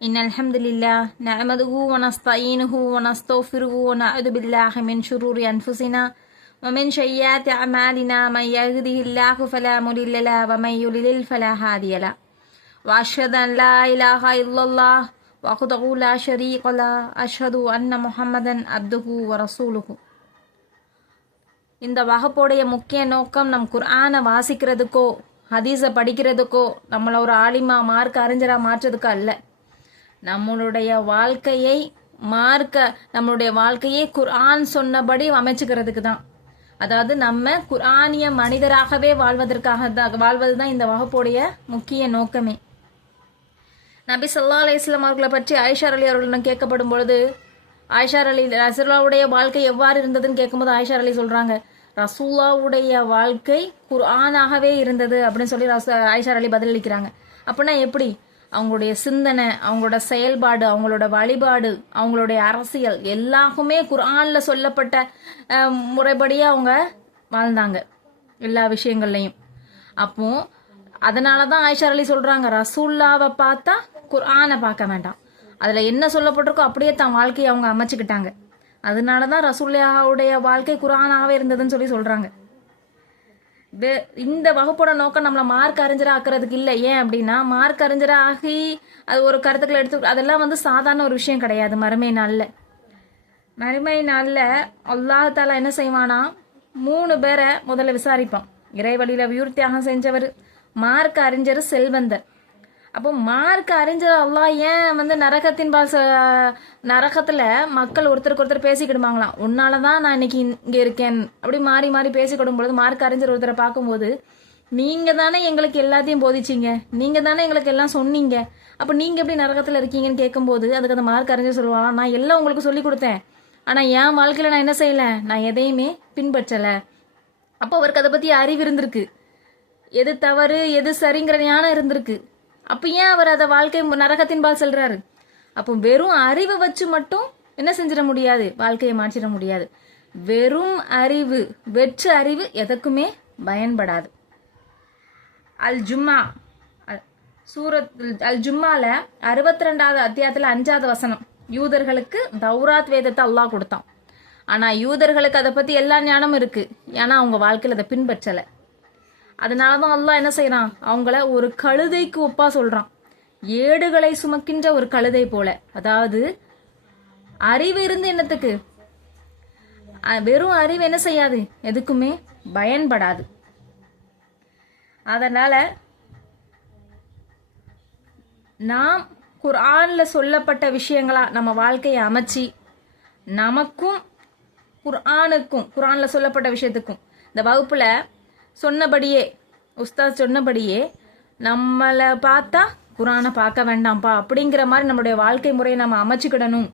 إن الحمد لله نعمده ونستعينه ونستغفره ونعوذ بالله من شرور أنفسنا ومن سيئات أعمالنا من يهده الله فلا مضل له ومن يضلل فلا هادي له وأشهد أن لا إله إلا الله وحده لا شريك له أشهد أن محمدا عبده ورسوله. இந்த வகுப்புடைய முக்கிய நோக்கம் நம் குர்ஆனை வாசிக்கிறதுக்கோ ஹதீஸை படிக்கிறதுக்கோ நம்மளை ஒரு ஆலிமா மார்க் அறிஞராக மாற்றுறதுக்கோ அல்ல. நம்மளுடைய வாழ்க்கையை குர்ஆன் சொன்னபடி அமைச்சுக்கிறதுக்கு தான். அதாவது நம்ம குர்ஆனிய மனிதராகவே வாழ்வது தான் இந்த வகுப்புடைய முக்கிய நோக்கமே. நபி ஸல்லல்லாஹு அலைஹி வஸல்லம் அவர்களை பற்றி ஆயிஷா அலி அவர்களிடம் கேட்கப்படும் பொழுது ரசூலுல்லாவுடைய வாழ்க்கை எவ்வாறு இருந்ததுன்னு கேட்கும்போது ஆயிஷா அலி சொல்றாங்க, ரசூலுல்லாவுடைய வாழ்க்கை குர்ஆனாகவே இருந்தது அப்படின்னு சொல்லி ஆயிஷா அலி பதிலளிக்கிறாங்க. அப்படின்னா எப்படி? அவங்களுடைய சிந்தனை, அவங்களோட செயல்பாடு, அவங்களோட வழிபாடு, அவங்களுடைய அரசியல் எல்லாமே குர்ஆன்ல சொல்லப்பட்ட முறைப்படியே அவங்க வாழ்ந்தாங்க எல்லா விஷயங்கள்லையும். அப்போ அதனாலதான் ஆயிஷா அலி சொல்றாங்க, ரசூல்லாவை பார்த்தா குர்ஆனை பார்க்க வேண்டாம், அதுல என்ன சொல்லப்பட்டிருக்கோ அப்படியே தான் வாழ்க்கையை அவங்க அமைச்சுக்கிட்டாங்க. அதனாலதான் ரசூலுல்லாவுடைய வாழ்க்கை குர்ஆனாகவே இருந்ததுன்னு சொல்லி சொல்றாங்க. இந்த வகுப்போட நோக்கம் நம்மளை மார்க் அறிஞராக ஆக்குறதுக்கு இல்லை. ஏன் அப்படின்னா, மார்க் அறிஞராக ஆகி அது ஒரு கருத்துக்களை எடுத்து அதெல்லாம் சாதாரண ஒரு விஷயம் கிடையாது. மறுமை நாளில் அல்லாஹ் தாலா என்ன செய்வானா, 3 பேரை முதல்ல விசாரிப்பான். இறை வழியில வியூர்த்தியாக செஞ்சவர், மார்க் அறிஞர், செல்வந்தர். அப்போ மார்க் அறிஞர் அல்லாஹ் ஏன் நரகத்துல மக்கள் ஒருத்தருக்கு ஒருத்தர் பேசிக்கிடுவாங்களாம், உன்னாலதான் நான் இன்னைக்கு இங்க இருக்கேன் அப்படி மாறி மாறி பேசிக்கிடும் பொழுது மார்க் அறிஞர் ஒருத்தரை பார்க்கும்போது, நீங்க தானே எங்களுக்கு எல்லாத்தையும் போதிச்சீங்க, நீங்க தானே எங்களுக்கு எல்லாம் சொன்னீங்க, அப்ப நீங்க எப்படி நரகத்துல இருக்கீங்கன்னு கேட்கும்போது அதுக்கு அந்த மார்க் அறிஞர் சொல்லுவாங்க, நான் எல்லாம் உங்களுக்கு சொல்லி கொடுத்தேன், ஆனா என் வாழ்க்கையில நான் என்ன செய்யல, நான் எதையுமே பின்பற்றல. அப்போ அவருக்கு அதை பத்தி அறிவு இருந்திருக்கு, எது தவறு எது சரிங்கிற ஞானம் இருந்திருக்கு. அப்ப ஏன் அவர் அதை வாழ்க்கை நரகத்தின்பால் செல்றாரு? அப்போ வெறும் அறிவை வச்சு மட்டும் என்ன செஞ்சிட முடியாது, வாழ்க்கையை மாற்றிட முடியாது. வெறும் அறிவு, வெற்று அறிவு எதற்குமே பயன்படாது. அல் ஜும்மால 62வது அத்தியாயத்துல 5வது வசனம், யூதர்களுக்கு தௌராத் வேதத்தை அல்லாஹ் கொடுத்தான். ஆனா யூதர்களுக்கு அதை பத்தி எல்லா ஞானமும் இருக்கு, ஏன்னா அவங்க வாழ்க்கையில அதை பின்பற்றல. அதனாலதான் அல்லாஹ் என்ன செய்யறான், அவங்கள ஒரு கழுதைக்கு ஒப்பா சொல்றான், ஏடுகளை சுமக்கின்ற ஒரு கழுதை போல. அதாவது அறிவு இருந்து என்னத்துக்கு, வெறும் அறிவு என்ன செய்யாது, எதுக்குமே பயன்படாது. அதனால நாம் குர்ஆன்ல சொல்லப்பட்ட விஷயங்களா நம்ம வாழ்க்கையை அமைச்சு நமக்கும் குர்ஆன்ல சொல்லப்பட்ட விஷயத்துக்கும் இந்த வகுப்புல சொன்னபடியே, உஸ்தாத் சொன்னபடியே நம்மளை பார்த்தா குர்ஆனை பார்க்க வேண்டாம்ப்பா அப்படிங்கிற மாதிரி நம்மளுடைய வாழ்க்கை முறையை நம்ம அமைச்சுக்கிடணும்